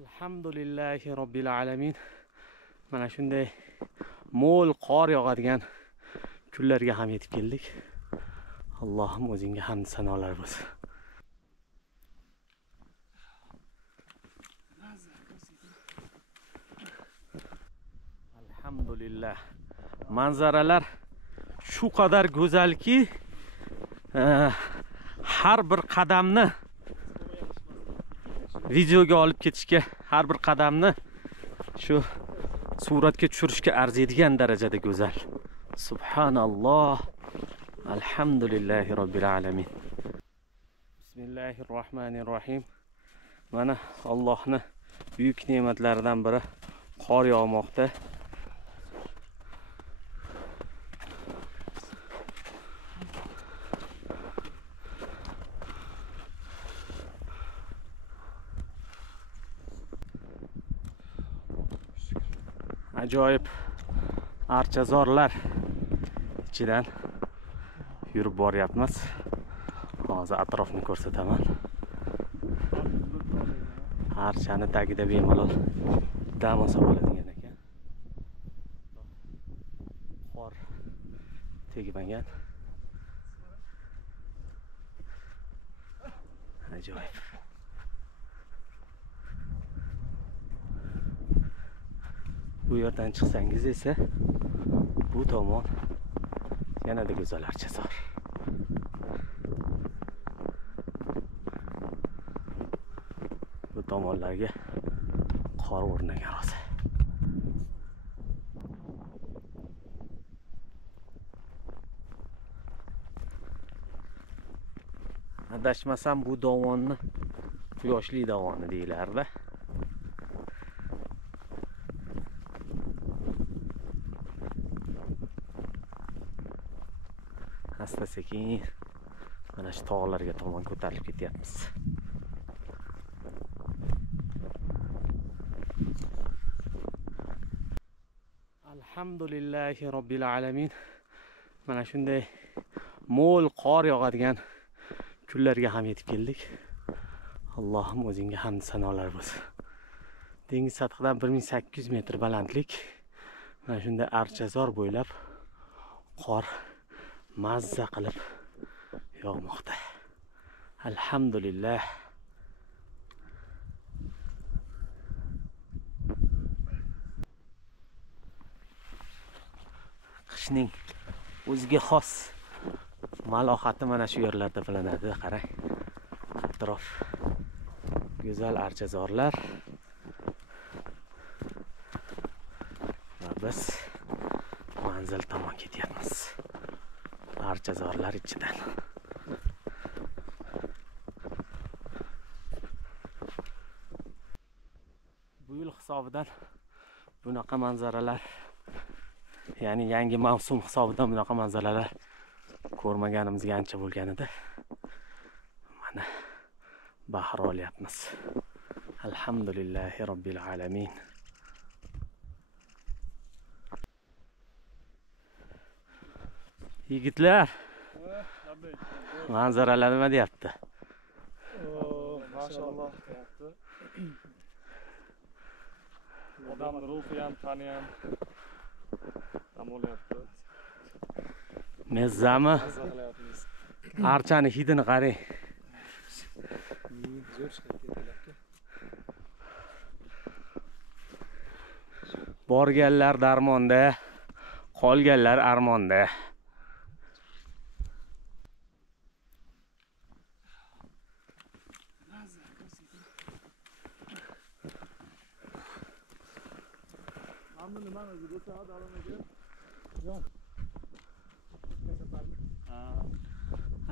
Alhamdulillahi robbil alamin. Mana shunday mo'l qor yog'adigan kunlarga ham yetib keldik. Allohim o'zingga hamd sanolar bo'lsin. Alhamdulillah. Manzaralar shu qadar go'zalki, har bir qadamni videoga olib ketishga, har bir qadamni shu suratga tushirishga arziydigan darajada go'zal. Subhanalloh. Alhamdulillahi robbil alamin. Bismillahirrohmanirrohim. Mana Allohning buyuk ne'matlaridan biri qor yog'moqda. Ajoyib archazorlar ichidan yurib boryapmiz. Hozir atrofni ko'rsataman. Archani tagida bemalol dam olsa bo'ladigan ekan. Qor tegmagan. Ajoyib. Bu yerdan chiqsangiz esa bu tomon yanada go'zal archazor. Bu tomonlarga qor o'rnagan rosa. Adashmasam bu dovonni quyoshli dovoni deyilardi. Asta sekin mana shu tog'larga tomon ko'tarilib ketyapmiz. Alhamdulillahi robbil alamin. Mana shunday mo'l qor yog'adigan kunlarga ham yetib keldik. Allohim o'zingga hamd sanolar bo'lsin. Dengiz sathidan 1800 metr balandlik. Mana shunday archazor bo'ylab qor mazza qilib yog'moqda. Alhamdulillah. Qishning o'ziga xos malohati mana shu yerlarda bilinadi. Qarang. Atrof go'zal archazorlar. Va biz manzil tomon ketyapmiz. Archazorlar ichidan. Bu yil hisobidan bunaqa manzaralar, ya'ni yangi mavsum hisobidan bunaqa manzaralar ko'rmaganimizga ancha bo'lgan edi. Mana bahra olyapmiz. Alhamdulillahi robbil alamin. Yigitlar, manzaralar nima deyapti? Maşallah deyapti. Odamni ruhi ham, tani ham dam olyapti. Mezzami? Archani hidini qarang. Borganlar darmonda, qolganlar armonda.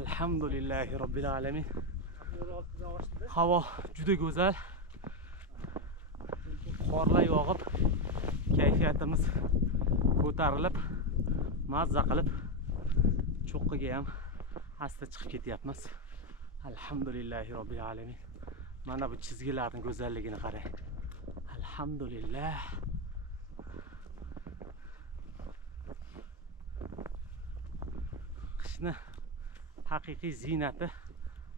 Alhamdulillahi robbil alamin. Havo juda go'zal. Qorlar yog'ib, kayfiyatimiz ko'tarilib, mazza qilib, cho'qqiga ham asta chiqib ketyapmiz. Alhamdulillahi robbil alamin. Mana bu chizgilarning go'zalligini qarang. Alhamdulillah. Qishni haqiqiy ziynati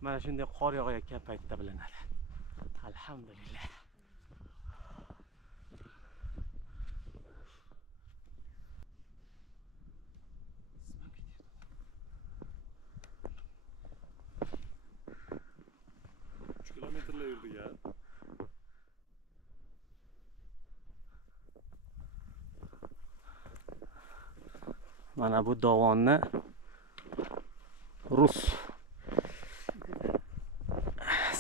mana shunday qor yog'ayotgan paytda bilinadi. Alhamdulillah. qilaverdik ya. Mana bu dovonni rus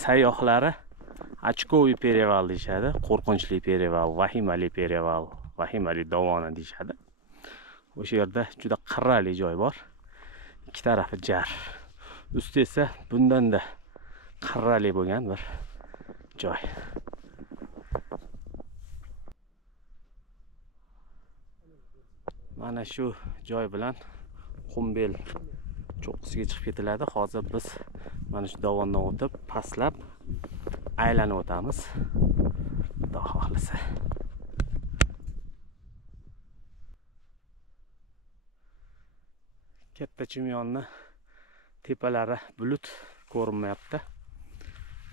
sayyohlari Ochkoviy pereval deyishadi. Qo'rqinchli pereval, vahimali pereval, vahimali dovoni deyishadi. O'sha yerda juda qirrali joy bor. Ikki tarafi jar. Usti esa bundan-da qirrali bo'lgan bir joy. Mana shu joy bilan Qumbel cho'qqisiga chiqib ketiladi. Hozir biz mana shu dovondan o'tib, pastlab aylanib o'tamiz. Xudo xohlasa. Katta Chimyonni tepalari bulut ko'rinmayapti.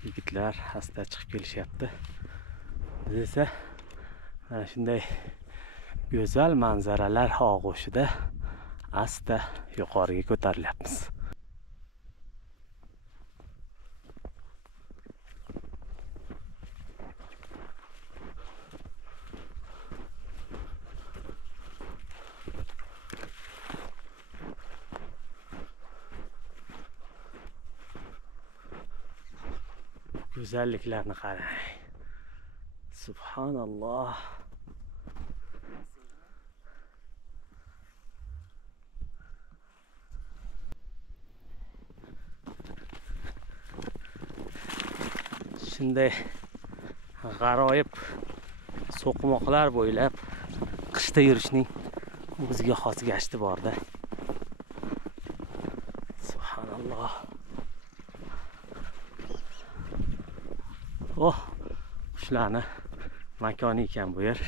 Yigitlar asta chiqib kelishyapti. Biz esa mana shunday go'zal manzaralar og'ushida asta yuqoriga ko'tarilyapmiz. Güzelliklarni qarang. Subhanalloh. Shunday g'aroyib so'qmoqlar bo'ylab qishda yurishning o'ziga xos gashti bor-da. Subhanalloh. Oh, qushlarni makoni ekan bu yer.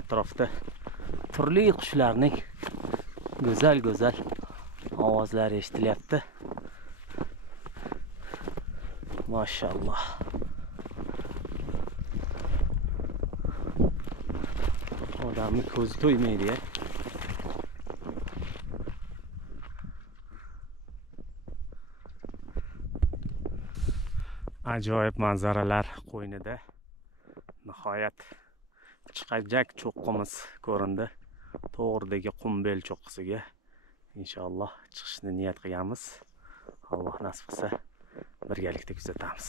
Atrofda turli qushlarning go'zal-go'zal ovozlari eshitilyapti. Maşallah. Odamni ko'zi to'ymaydi ya. Ajoyib manzaralar qo'ynida nihoyat chiqajak cho'qqimiz ko'rindi. To'g'ridagi Qumbel cho'qqisiga inshaalloh chiqishni niyat qilganmiz. Alloh nasib qilsa birgalikda kuzatamiz.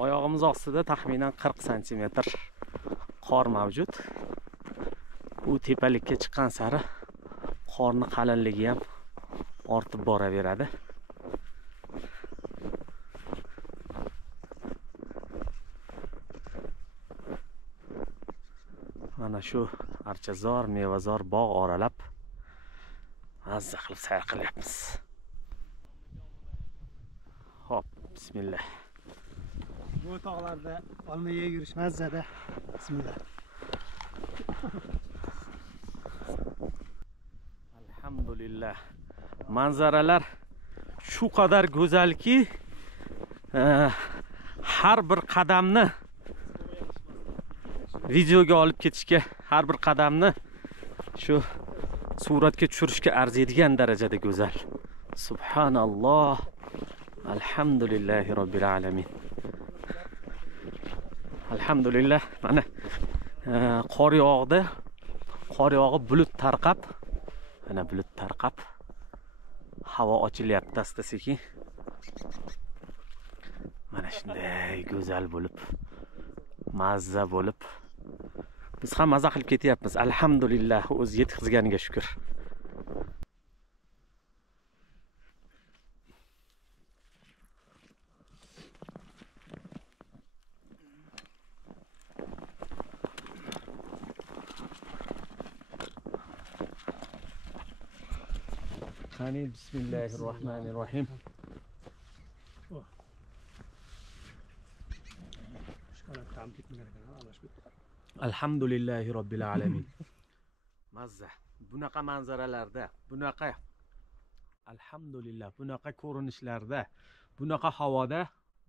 Oyog'imiz ostida taxminan 40 sm qor mavjud. Bu tepalikka chiqqan sari qorni qalinligi ham ortib boraveradi. Mana shu archazor, mevazor bog' oralab mazza qilib sayr qilyapmiz. Hop, bismillah. Bu tog'larda olma yeb yurish mazzada. Bismillah. Alhamdulillah. Manzaralar shu qadar go'zalki, har bir qadamni videoga olib ketishga, har bir qadamni shu suratga tushirishga arziydigan darajada go'zal. Subhanalloh. Alhamdulillahi robbil alamin. Alhamdulillah. Mana qor yog'di. Qor yog'i bulut tarqab, mana bulut tarqab, havo ochilyapti asta-sekin. Mana shunday go'zal bo'lib, mazza bo'lib, biz ham maza qilib ketyapmiz. Alhamdulillah, o'zi yetkazganiga shukr. Qani bismillahirrohmanirrohim. Alhamdulillahi robbil alamin. mazza. Bunaqa manzaralarda, bunaqa alhamdulillah, bunaqa ko'rinishlarda, bunaqa havoda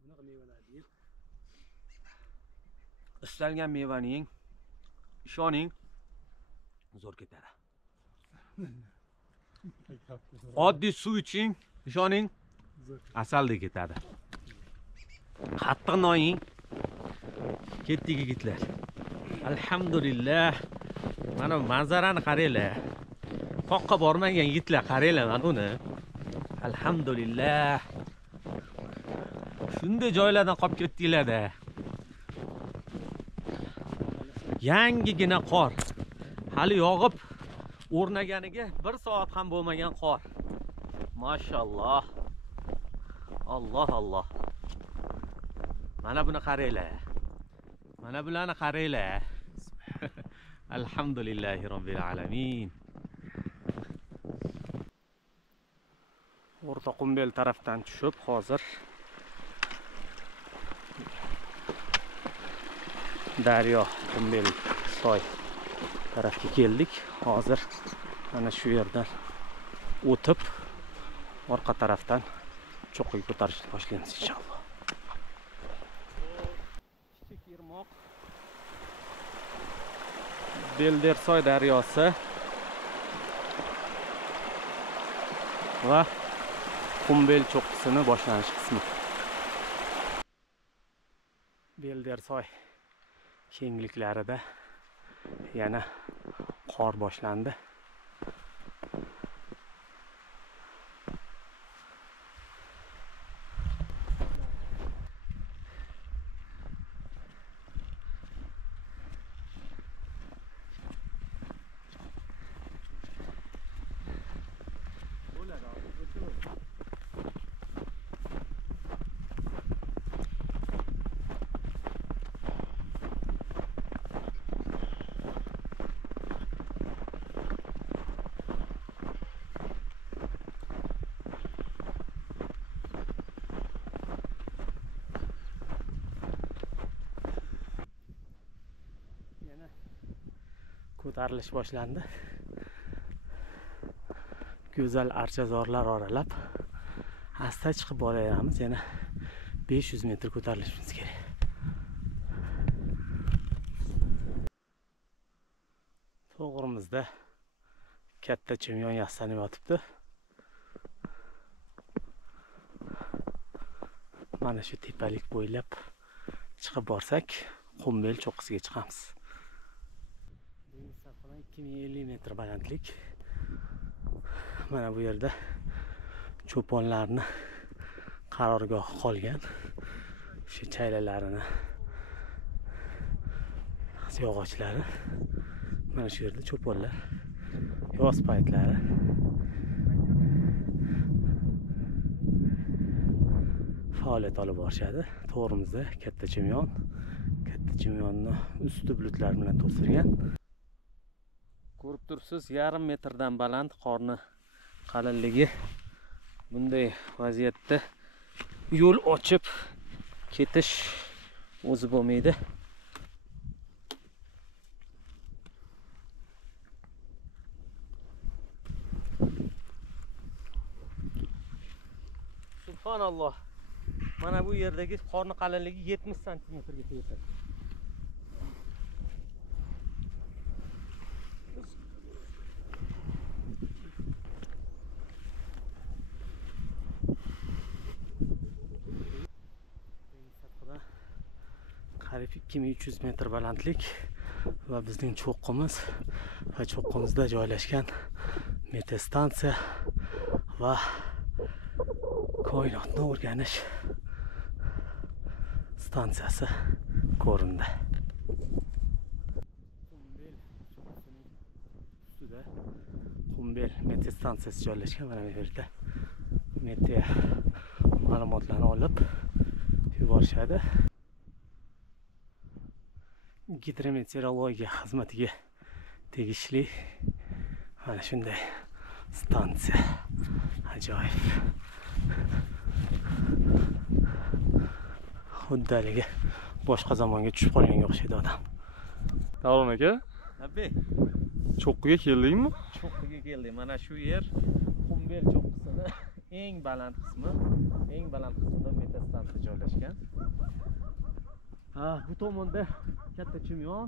Bunaqa mevalar yeb. istalgan mevani yeng, ishoning zo'r ketadi. Oddiy suv iching, ishoning asaldek ketadi. Qattiq non yeng, ketdik yigitlar. Alhamdulillah. Mana manzarani qaranglar. Qoqqa bormagan yigitlar, qaranglar mana uni. Alhamdulillah. Shunday joylardan qolib ketdinglar-da. Yangigina qor. Hali yog'ib o'rnaganiga 1 soat ham bo'lmagan qor. Mashalloh. Alloh Alloh. Mana buni qaranglar. Mana bularni qaranglar. Alhamdulillahi robbil alamin. O'rta Qumbel tarafdan tushib, hozir Daryo Qumbel soy tarafga keldik. Hozir mana shu yerdan o'tib orqa tarafdan cho'qqiga ko'tarishni boshlaymiz inshaalloh. Kichik Irmoq Beldersoy daryosi va Qumbel cho'qqisini boshlanish qismi. Beldersoy kengliklarida yana qor boshlandi. Ko'tarilish boshlandi. Go'zal archazorlar oralab asta chiqib boraveramiz. Yana 500 metr ko'tarilishimiz kerak. To'g'rimizda katta chimyon yastanib yotibdi. Mana shu tepalik bo'ylab chiqib borsak, Qumbel cho'qqisiga chiqamiz. 2050 metr balandlik. Mana bu yerda cho'ponlarni qarorgohi qolgan. Shu chaylalarini, yog'ochlari. Mana shu yerda cho'ponlar yoz paytlari faoliyat olib borishadi. To'g'rimizda katta chimyon. Katta chimyonni usti bulutlar bilan to'silgan. Ko'rib turibsiz, 1,5 metrdan baland qorni qalinligi. Bunday vaziyatda yo'l ochib ketish o'zi bo'lmaydi. Subhanalloh. Mana bu yerdagi qorni qalinligi 70 santimetrga yetadi. Qariyb 2300 metr balandlik va bizning cho'qqimiz va cho'qqimizda joylashgan meteostansiya va koinotni o'rganish stansiyasi ko'rindi. Qumbel cho'qqisining ustida Qumbel meteostansiyasi joylashgan. Mana bu yerda meteo ma'lumotlarni olib yuborishadi. Gidrometeorologiya xizmatiga tegishli mana shunday stansiya. Ajoyib. Xuddaligi boshqa zamonga tushib qolganga o'xshaydi odam. Davron aka, Cho'qqiga keldingmi? Cho'qqiga keldik. Mana shu yer Qumbel cho'qqisini eng baland qismida metastansiya joylashgan. Bu tomonda katta Chimyon.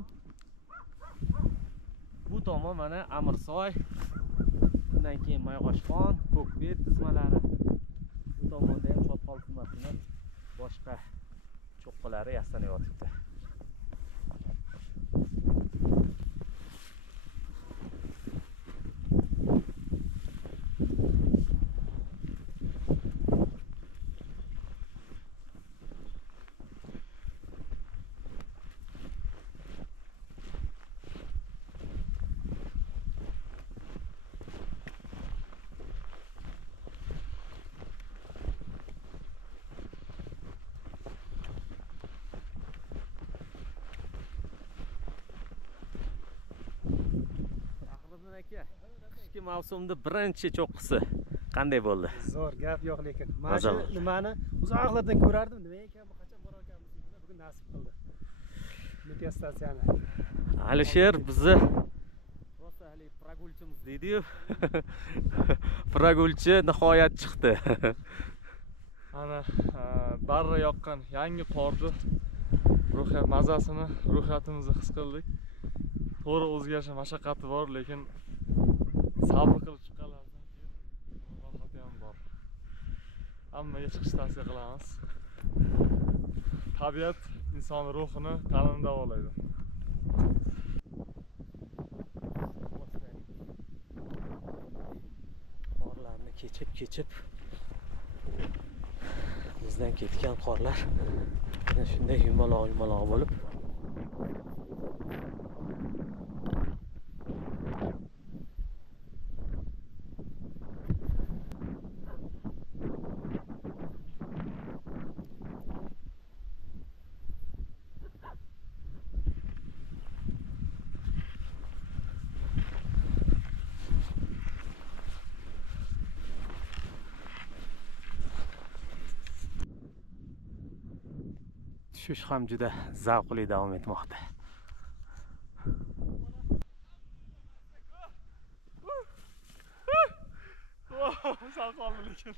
Bu tomon mana Amirsoy. Bundan keyin Mayg'oshxon, Ko'kbet tizmalari. Bu tomonda ham Chotqol tizmasini boshqa cho'qqilari yastanayotibdi. Qishki mavsumda birinchi cho'qqisi qanday bo'ldi? Zo'r, gap yo'q lekin. Mana Mazal. shu nimani uzoqlardan ko'rardim, nima ekan bu, qachon borar ekanmiz deb bugun nasib qildi. Metastansiyani. Alisher bizni rosa hali pragulchimiz deydi-yu. Pragulchi nihoyat chiqdi. Ana barra yoqqan yangi qorni ruhiyat mazasini, ruhiyatimizni his qildik. To'g'ri o'zgarish mashaqqati bor, lekin sabr qilib chiqqanlardan keyin rohati ham bor. Hammaga chiqish tavsiya qilamiz. Tabiat inson ruhini ta'lim davolaydi. Qorlarni kechib bizdan ketgan qorlar mana shunday yumaloq bo'lib tushish ham juda zavqli davom etmoqda. Sal qoldi lekin.